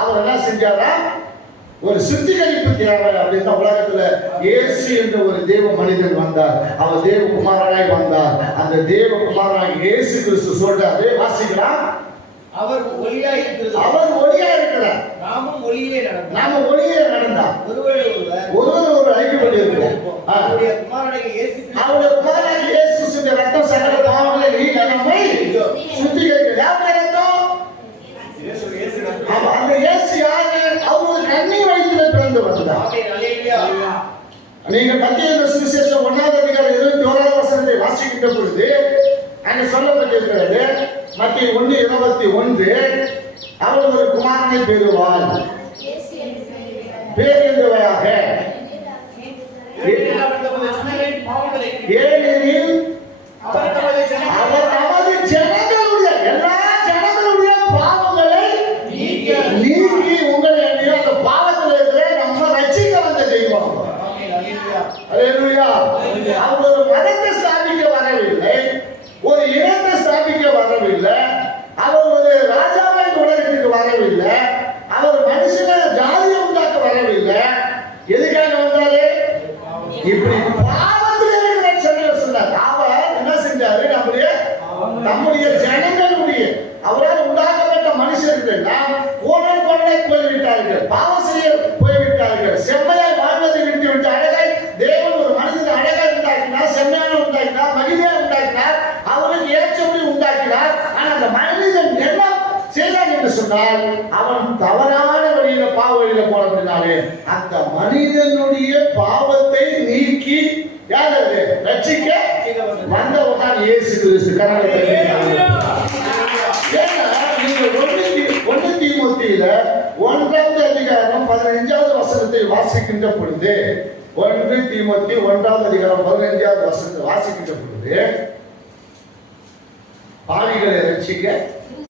அவர் என்ன செஞ்சாரா? ஒரு சுத்திகரிப்பு தேவை அப்படின்னு உலகத்துல இயேசு என்ற ஒரு தேவ மனிதன் வந்தார். அவர் தேவகுமாரனாய் வந்தார். அந்த தேவகுமாரனாய் இயேசு கிறிஸ்து சொல்றாரு, வாசிக்கலாம். அவர் ஒளியாய் இருக்கிறார். அவர் ஒளியாய் இருக்கிறார். நாமும் ஒளியிலே நடந்தோம். நாம ஒளியிலே நடந்தோம். ஒருவர் ஐக்கியப்பட்டு இருப்போம். அவருடைய குமாரனாகிய இயேசு அவருடைய குமாரனாகிய இயேசு கிறிஸ்துவின் ரத்தம் சகல பாவங்களை நீக்கி நம்மை சுத்திகரிக்கிறது. யாருடைய ரத்தம்? அந்த இயேசு யாரு? அவர் கண்ணீர் வயிற்றிலே பிறந்து வந்தார். ஆமென். அல்லேலூயா. நீங்கள் மத்திய சுவிசேஷம் 1ஆம் அதிகாரம் 21ஆம் வசனத்தை வாசிக்கின்ற பொழுது அங்கே சொல்லப்பட்டிருக்கிறது, மத்திய 1:21, அவள் ஒரு குமாரனை பெறுவாள், பேரிந்தவராக, ஏனெனில் அவர் நமது ஜனங்களுடைய எல்லா ஜனங்களுடைய பாவங்களை நீக்கி உங்களை அந்த பாவத்தில் இருக்கிற நம்ம ரட்சிக்க வந்த தெய்வம். அல்லேலூயா. அவர் ஒரு மதத்தை ஸ்தாபிக்க வரவில்லை, ஒரு இனத்தை ஸ்தாபிக்க வரவில்லை, அவர் ஒரு ராஜாவை உலகத்துக்கு வரவில்லை, அவர் மனுஷனை ஜாதியை உண்டாக்க வரவில்லை. எதுக்காக வந்தாரு? இப்படி பாவத்தில் இருக்கிற சொன்ன சொன்னார். அவர் என்ன செஞ்சாரு? நம்முடைய ஜனங்களுடைய அவரால் உண்டாக்கப்பட்ட மனுஷர்கள் கோணல் கொள்ளை போய்விட்டார்கள், பாவம் செய்ய போய்விட்டார்கள், செம்மையாய் வாழ்வதை விட்டு விட்டு அழகாய் தேவன் ஒரு மனிதனை அழகாய் உண்டாக்கினார், செம்மையான உண்டாக்கினார், மகிமையாக உண்டாக்கினார், அவருக்கு ஏற்றபடி உண்டாக்கினார். ஆனால் அந்த மனிதன் என்ன செய்தான் என்று சொன்னால், அவன் தவறான வழியில பாவ வழியில போனதுனாலே அந்த மனிதனுடைய பாவத்தை நீக்கி யார் ரட்சிக்க வந்தவர் தான் இயேசு கிறிஸ்து. ஒன்று தீமோத்தேயுல 1ஆம் அதிகாரம் 15ஆவது வசனத்தை வாசிக்கின்ற பொழுது, 1 தீமோத்தேயு 1ஆம் அதிகாரம் 15ஆவது வசனத்தை வாசிக்கின்ற பொழுது, பாவிகளை ரட்சிக்க